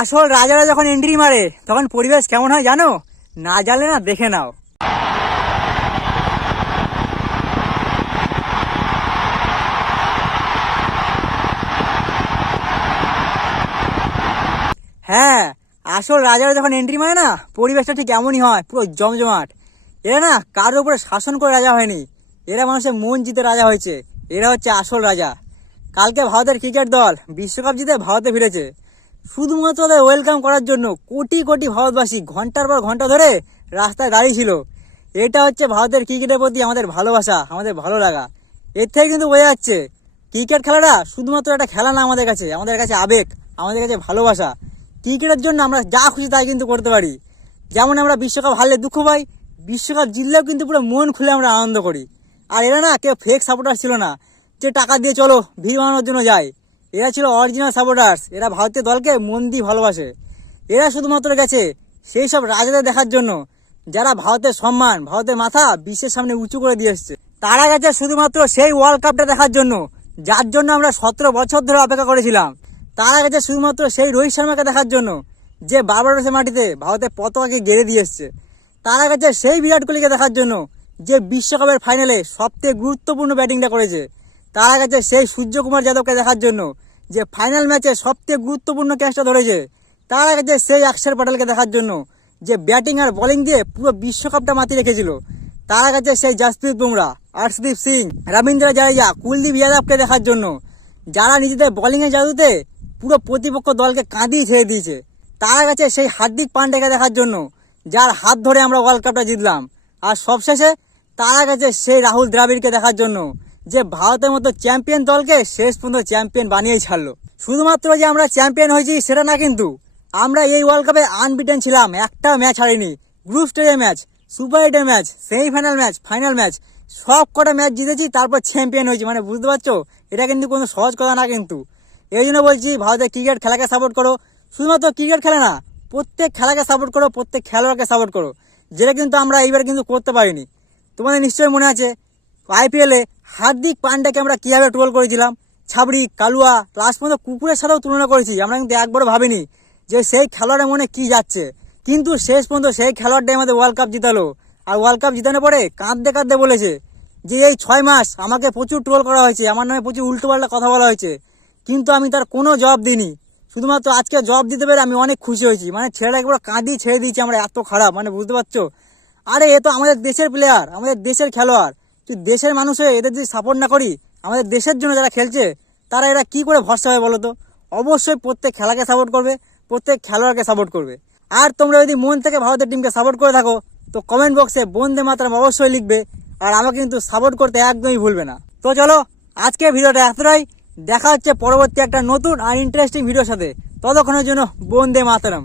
আসল রাজারা যখন এন্ট্রি মারে তখন পরিবেশ কেমন হয় জানো? না জানলে না দেখে নাও। হ্যাঁ, আসল রাজারা যখন এন্ট্রি মারে না পরিবেশটা ঠিক এমনই হয়, পুরো জমজমাট। এরা না কারোর উপরে শাসন করে রাজা হয়নি, এরা মানুষের মন জিতে রাজা হয়েছে। এরা হচ্ছে আসল রাজা। কালকে ভারতের ক্রিকেট দল বিশ্বকাপ জিতে ভারতে ফিরেছে। শুধুমাত্র তাদের ওয়েলকাম করার জন্য কোটি কোটি ভারতবাসী ঘন্টার পর ঘন্টা ধরে রাস্তায় দাঁড়িয়ে ছিল। এটা হচ্ছে ভারতের ক্রিকেটের প্রতি আমাদের ভালোবাসা, আমাদের ভালো লাগা। এর থেকে কিন্তু বোঝা যাচ্ছে ক্রিকেট খেলাটা শুধুমাত্র একটা খেলা না, আমাদের কাছে আবেগ, আমাদের কাছে ভালোবাসা। ক্রিকেটের জন্য আমরা যা খুশি তাই কিন্তু করতে পারি। যেমন আমরা বিশ্বকাপ হারলে দুঃখ পাই, বিশ্বকাপ জিতলেও কিন্তু পুরো মন খুলে আমরা আনন্দ করি। আর এরা না কেউ ফেক সাপোর্টার ছিল না যে টাকা দিয়ে চলো ভিড় বানানোর জন্য যায়। এরা ছিল অরিজিনাল সাপোর্টার্স। এরা ভারতীয় দলকে মন দিয়ে ভালোবাসে। এরা শুধুমাত্র গেছে সেই সব রাজাদের দেখার জন্য যারা ভারতের সম্মান, ভারতের মাথা বিশ্বের সামনে উঁচু করে দিয়ে এসছে। তারা গেছে শুধুমাত্র সেই ওয়ার্ল্ড কাপটা দেখার জন্য যার জন্য আমরা 17 বছর ধরে অপেক্ষা করেছিলাম। তারা গেছে শুধুমাত্র সেই রোহিত শর্মাকে দেখার জন্য যে বার্বাডোসের মাটিতে ভারতের পতাকাকে গেড়ে দিয়ে এসছে। তারা গেছে সেই বিরাট কোহলিকে দেখার জন্য যে বিশ্বকাপের ফাইনালে সবথেকে গুরুত্বপূর্ণ ব্যাটিংটা করেছে। তারা গেছে সেই সূর্যকুমার যাদবকে দেখার জন্য যে ফাইনাল ম্যাচে সবথেকে গুরুত্বপূর্ণ ক্যাচটা ধরেছে। তারা গেছে সেই অক্ষর প্যাটেলকে দেখার জন্য যে ব্যাটিং আর বোলিং দিয়ে পুরো বিশ্বকাপটা মাতিয়ে রেখেছিল। তারা গেছে সেই জসপ্রীত বুমরা, হর্ষদীপ সিং, রবীন্দ্র জাদেজা, কুলদীপ যাদবকে দেখার জন্য যারা নিজেদের বোলিংয়ের জাদুতে পুরো প্রতিপক্ষ দলকে কাঁদিয়ে ছেড়ে দিয়েছে। তারা গেছে সেই হার্দিক পান্ডেকে দেখার জন্য যার হাত ধরে আমরা ওয়ার্ল্ড কাপটা জিতলাম। আর সবশেষে তারা গেছে সেই রাহুল দ্রাবিড়কে দেখার জন্য যে ভারতের মতো চ্যাম্পিয়ন দলকে শেষ পর্যন্ত চ্যাম্পিয়ন বানিয়েই ছাড়লো। শুধুমাত্র যে আমরা চ্যাম্পিয়ন হয়েছি সেটা না, কিন্তু আমরা এই ওয়ার্ল্ড কাপে আনবিটেন ছিলাম, একটা ম্যাচ হারিনি। গ্রুপ স্টেজের ম্যাচ, সুপার 8-এর match, semifinal match, final match, সব কটা ম্যাচ জিতেছি, তারপর চ্যাম্পিয়ন হয়েছি। মানে বুঝতে পারছো, এটা কিন্তু কোনো সহজ কথা না। কিন্তু এই জন্য বলছি ভারতের ক্রিকেট খেলাকে সাপোর্ট করো। শুধুমাত্র ক্রিকেট খেলা না, প্রত্যেক খেলাকে সাপোর্ট করো, প্রত্যেক খেলোয়াড়কে সাপোর্ট করো, যেটা কিন্তু আমরা এইবার কিন্তু করতে পারিনি। তোমাদের নিশ্চয়ই মনে আছে আইপিএলে হার্দিক পান্ডেকে আমরা কীভাবে ট্রোল করেছিলাম, ছাবড়ি, কালুয়া, লাস্ট পর্যন্ত কুকুরের সাথেও তুলনা করেছি। আমরা কিন্তু একবারও ভাবিনি যে সেই খেলোয়াড়ের মনে কি যাচ্ছে। কিন্তু শেষ পর্যন্ত সেই খেলোয়াড়টাই আমাদের ওয়ার্ল্ড কাপ জিতালো। আর ওয়ার্ল্ড কাপ জিতানোর পরে কাঁদতে কাঁদতে বলেছে যে এই 6 মাস আমাকে প্রচুর ট্রোল করা হয়েছে, আমার নামে প্রচুর উল্টোপাল্টা কথা বলা হয়েছে, কিন্তু আমি তার কোনো জবাব দিইনি। শুধুমাত্র আজকে জবাব দিতে পেরে আমি অনেক খুশি হয়েছি। মানে ছেলেটা একবার কাঁদিয়ে ছেড়ে দিয়েছি আমরা, এত খারাপ। মানে বুঝতে পারছো, আরে এ তো আমাদের দেশের প্লেয়ার, আমাদের দেশের খেলোয়াড়। তুই দেশের মানুষ হয়ে এদের যদি সাপোর্ট না করি, আমাদের দেশের জন্য যারা খেলছে তারা এরা কি করে ভরসা হবে বলো তো? অবশ্যই প্রত্যেক খেলাকে সাপোর্ট করবে, প্রত্যেক খেলোয়াড়কে সাপোর্ট করবে। আর তোমরা যদি মন থেকে ভারতের টিমকে সাপোর্ট করে থাকো তো কমেন্ট বক্সে বন্দে মাতরম অবশ্যই লিখবে। আর আমাকে কিন্তু সাপোর্ট করতে একদমই ভুলবে না। তো চলো, আজকে ভিডিওটা এতটাই। দেখা হচ্ছে পরবর্তী একটা নতুন আর ইন্টারেস্টিং ভিডিওর সাথে। ততক্ষণের জন্য বন্দে মাতরম।